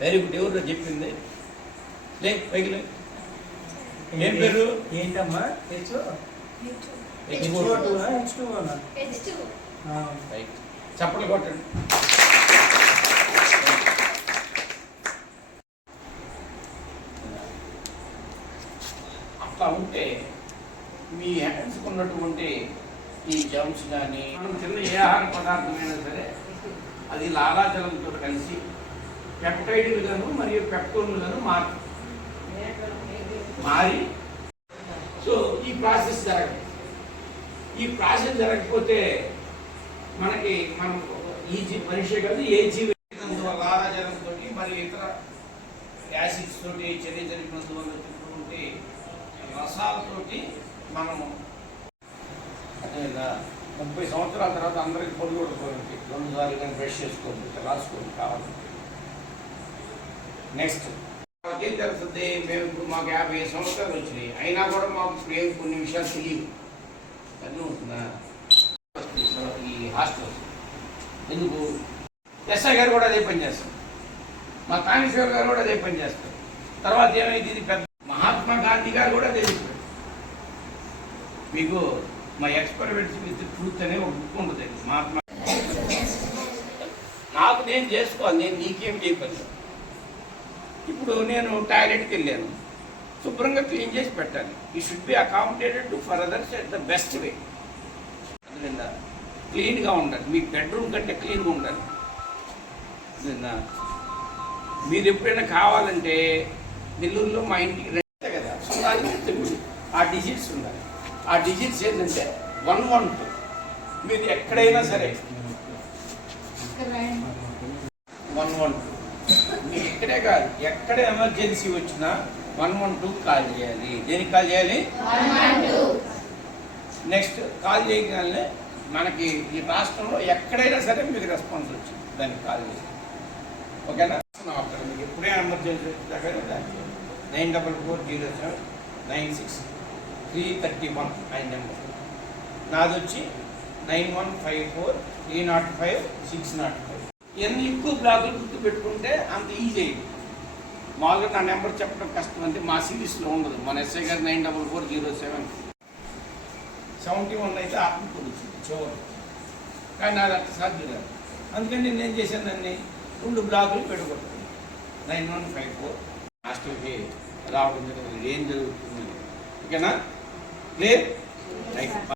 Very good ఎవరు చెప్పింది? లే పైకి లే. ఏం పేరు? ఏంటమ్మా? చప్పట్లు కొట్టండి. అట్లా ఉంటే మీ హ్యాండ్స్కి ఉన్నటువంటి ఈ జమ్స్ కానీ మనం తిన్న ఏ ఆహార పదార్థమైనా సరే అది లాలాజలంతో కలిసి పెప్టైడ్లను మరియు పెప్టోన్లను మారు మారి సో ఈ ప్రాసెస్ జరగదు. ఈ ప్రాసెస్ జరగకపోతే మనకి మనం ఈ జీ మనిషి కాదు ఏ జీవి లాలాజలంతో మరియు ఇతర యాసిడ్స్ తోటి చర్య జరిగినందువల్ల తిన్నటువంటి రసాలతోటి మనము అదేగా ముప్పై సంవత్సరాల తర్వాత అందరికి పొడి కొడుకోండి రెండు సార్లు కానీ బ్రష్ చేసుకోండి ఇట్లా రాసుకోండి కావాలంటే నెక్స్ట్ తెలుస్తుంది మేము ఇప్పుడు మాకు యాభై సంవత్సరాలు వచ్చినాయి. అయినా కూడా మాకు ఏం కొన్ని విషయాలు తెలియవు అన్నీ ఉంటుందా? ఈ హాస్టల్. ఎందుకు? ఎస్ఐ గారు కూడా అదే పని చేస్తారు. మా కామేశ్వర్ గారు కూడా అదే పని చేస్తారు. తర్వాత ఏమైంది? ఇది పెద్ద మహాత్మా గాంధీ గారు కూడా అదే చెప్పారు మీకు మా ఎక్స్పెరిమెంట్స్ విత్ ట్రూత్ అనే ఒక బుక్ ఉంటుంది మహాత్మా నాకు నేను చేసుకోవాలి నేను నీకేం చేయలేదు ఇప్పుడు నేను టాయిలెట్కి వెళ్ళాను. శుభ్రంగా క్లీన్ చేసి పెట్టాలి. He should be accommodated to for others at the best way అర్థమైందా క్లీన్గా ఉండాలి. మీ బెడ్రూమ్ కంటే క్లీన్గా ఉండాలి. అర్థమైందా మీరు ఎప్పుడైనా కావాలంటే నెల్లూరులో మా ఇంటికి రండి కదా. ఆ డిజిట్స్ ఉండాలి. ఆ డిజిట్స్ ఏంటంటే వన్ వన్ టూ మీరు ఎక్కడైనా సరే వన్ వన్ టూ మీకు ఇక్కడే కాదు ఎక్కడ ఎమర్జెన్సీ వచ్చినా వన్ వన్ టూ కాల్ చేయాలి. దేనికి కాల్ చేయాలి? నెక్స్ట్ కాల్ చేయగానే మనకి ఈ రాష్ట్రంలో ఎక్కడైనా సరే మీకు రెస్పాన్స్ వచ్చింది. దానికి కాల్ చేసి ఓకేనా? మీకు ఎప్పుడే ఎమర్జెన్సీ దగ్గర nine double four zero seven nine six three thirty one ఆయన నెంబర్ నాది వచ్చి nine one five four three nought five six nought five ఎన్ని ఎక్కువ బ్లాగులు గుర్తు పెట్టుకుంటే అంత ఈజీ అయింది మామూలుగా నా నెంబర్ చెప్పడం కష్టం అంటే మా సిరీస్లో ఉండదు. మన ఎస్ఐ గారు nine double four zero seven seventy one అయితే ఆత్మకూరు వచ్చింది చివరి. కానీ నాది అట్లా సాధ్యం కాదు. అందుకని నేను ఏం చేశాను దాన్ని. రెండు బ్లాగులు పెట్టుకుంటాను. నైన్ వన్ ఫైవ్ ఫోర్ హాస్టల్కి రావడం జరిగింది. ఏం జరుగుతుంది ఓకేనా? లేదు రైట్